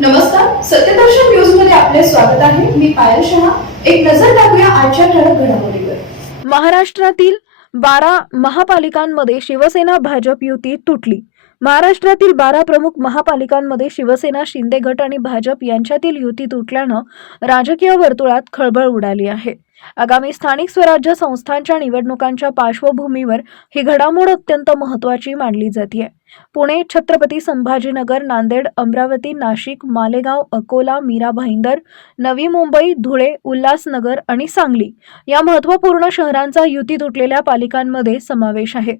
नमस्कार सत्यदर्शन न्यूजमध्ये आपले स्वागत आहे. मी पायल शहा. एक नजर टाकूया आजच्या ठळक घडामोडीवर. महाराष्ट्रातील बारा महापालिकांमध्ये शिवसेना भाजप युती तुटली. महाराष्ट्रातील बारा प्रमुख महापालिकांमध्ये शिवसेना शिंदे गट आणि भाजप यांच्यातील युती तुटल्यानं राजकीय वर्तुळात खळबळ उडाली आहे. आगामी स्थानिक स्वराज्य संस्थांच्या निवडणुकांच्या पार्श्वभूमीवर ही घडामोड अत्यंत महत्वाची मानली जाते पुणे छत्रपती संभाजीनगर नांदेड अमरावती नाशिक मालेगाव अकोला मीरा भाईंदर नवी मुंबई धुळे उल्हासनगर आणि सांगली या महत्त्वपूर्ण शहरांचा युती तुटलेल्या पालिकांमध्ये समावेश आहे.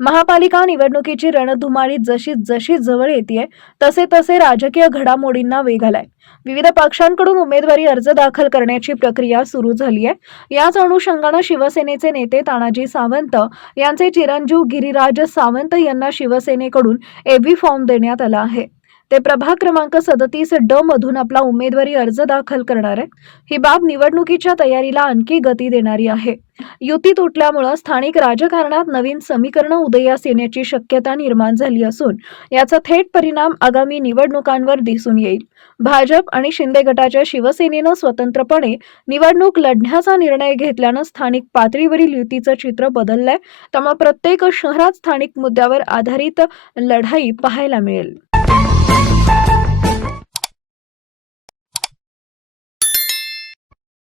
महापालिका निवडणुकीची रणधुमाळी जशी जशी जवळ येते तसे तसे राजकीय घडामोडींना वेग आलाय. विविध पक्षांकडून उमेदवारी अर्ज दाखल करण्याची प्रक्रिया सुरू झाली आहे याच अनुषंगानं शिवसेनेचे नेते तानाजी सावंत यांचे चिरंजीव गिरिराज सावंत यांना शिवसेने कंपनीकडून एबी फॉर्म देण्यात आला आहे. ते प्रभाग क्रमांक सदतीस ड मधून आपला उमेदवारी अर्ज दाखल करणार आहेत. ही बाब निवडणुकीच्या तयारीला आणखी गती देणारी आहे. युती तुटल्यामुळं स्थानिक राजकारणात नवीन समीकरणं उदयास येण्याची शक्यता निर्माण झाली असून याचा थेट परिणाम आगामी निवडणुकांवर दिसून येईल. भाजप आणि शिंदे गटाच्या शिवसेनेनं स्वतंत्रपणे निवडणूक लढण्याचा निर्णय घेतल्यानं स्थानिक पातळीवरील युतीचं चित्र बदललंय. त्यामुळे प्रत्येक शहरात स्थानिक मुद्द्यावर आधारित लढाई पाहायला मिळेल.